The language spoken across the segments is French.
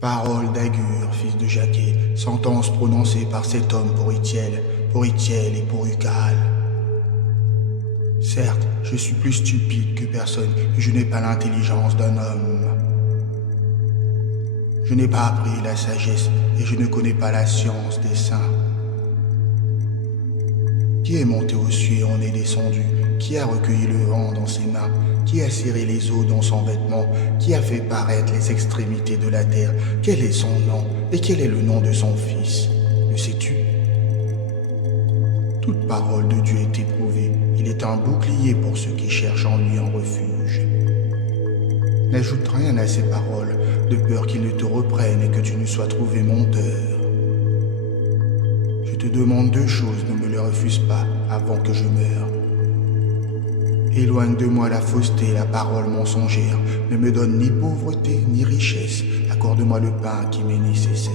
Parole d'Agur, fils de Jacquet, sentence prononcée par cet homme pour Itiel et pour Ucal. Certes, je suis plus stupide que personne, et je n'ai pas l'intelligence d'un homme. Je n'ai pas appris la sagesse, et je ne connais pas la science des saints. Qui est monté aux cieux et en est descendu? Qui a recueilli le vent dans ses mains? Qui a serré les eaux dans son vêtement? Qui a fait paraître les extrémités de la terre? Quel est son nom? Et quel est le nom de son fils? Le sais-tu? Toute parole de Dieu est éprouvée. Il est un bouclier pour ceux qui cherchent en lui un refuge. N'ajoute rien à ces paroles, de peur qu'ils ne te reprennent et que tu ne sois trouvé menteur. Je te demande deux choses, ne me les refuse pas avant que je meure. Éloigne de moi la fausseté, la parole mensongère. Ne me donne ni pauvreté ni richesse. Accorde-moi le pain qui m'est nécessaire.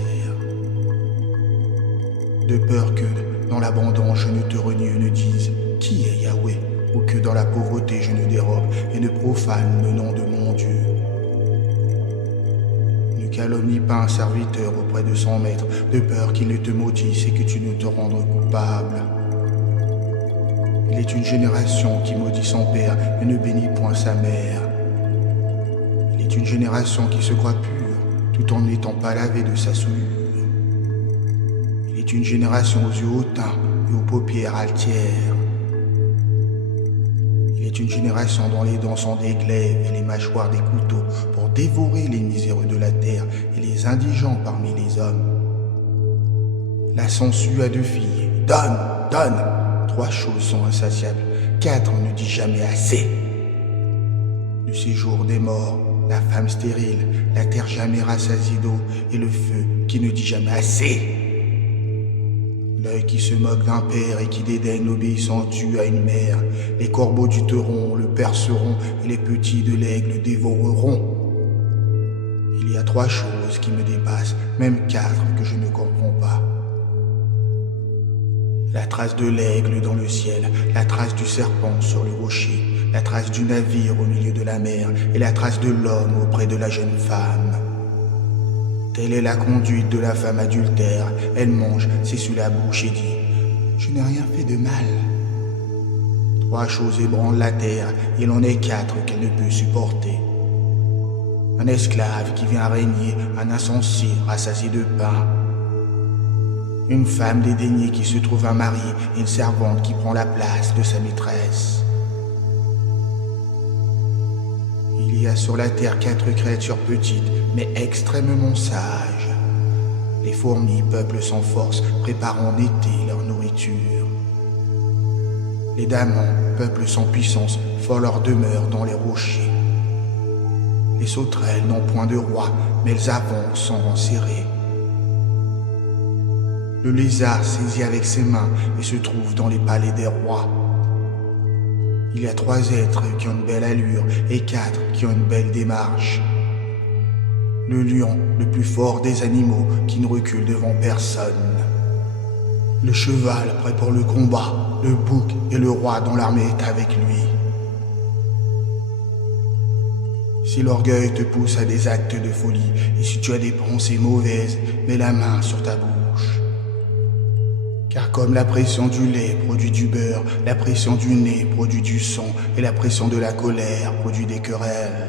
De peur que, dans l'abandon, je ne te renie et ne dise « Qui est Yahweh ?» ou que dans la pauvreté je ne dérobe et ne profane le nom de mon Dieu. Ne calomnie pas un serviteur auprès de son maître, de peur qu'il ne te maudisse et que tu ne te rendes coupable. Il est une génération qui maudit son père et ne bénit point sa mère. Il est une génération qui se croit pure, tout en n'étant pas lavé de sa souillure. Il est une génération aux yeux hautains et aux paupières altières. Il est une génération dont les dents sont des glaives et les mâchoires des couteaux pour dévorer les miséreux de la terre et les indigents parmi les hommes. La sangsue a deux filles. Donne, donne! 3 choses sont insatiables, 4 on ne dit jamais assez. Le séjour des morts, la femme stérile, la terre jamais rassasiée d'eau et le feu qui ne dit jamais assez. L'œil qui se moque d'un père et qui dédaigne l'obéissance due à une mère. Les corbeaux du taureau le perceront et les petits de l'aigle le dévoreront. Il y a 3 choses qui me dépassent, même 4 que je ne comprends pas. La trace de l'aigle dans le ciel, la trace du serpent sur le rocher, la trace du navire au milieu de la mer et la trace de l'homme auprès de la jeune femme. Telle est la conduite de la femme adultère. Elle mange, s'essuie la bouche et dit « Je n'ai rien fait de mal ». 3 choses ébranlent la terre, il en est 4 qu'elle ne peut supporter. Un esclave qui vient régner, un insensé rassasié de pain. Une femme dédaignée qui se trouve un mari et une servante qui prend la place de sa maîtresse. Il y a sur la terre 4 créatures petites, mais extrêmement sages. Les fourmis peuplent sans force, préparant en été leur nourriture. Les damans peuplent sans puissance, font leur demeure dans les rochers. Les sauterelles n'ont point de roi, mais elles avancent sans rang serré. Le lézard saisit avec ses mains et se trouve dans les palais des rois. Il y a 3 êtres qui ont une belle allure et 4 qui ont une belle démarche. Le lion, le plus fort des animaux, qui ne recule devant personne. Le cheval prêt pour le combat, le bouc et le roi dont l'armée est avec lui. Si l'orgueil te pousse à des actes de folie et si tu as des pensées mauvaises, mets la main sur ta bouche. Car comme la pression du lait produit du beurre, la pression du nez produit du sang et la pression de la colère produit des querelles.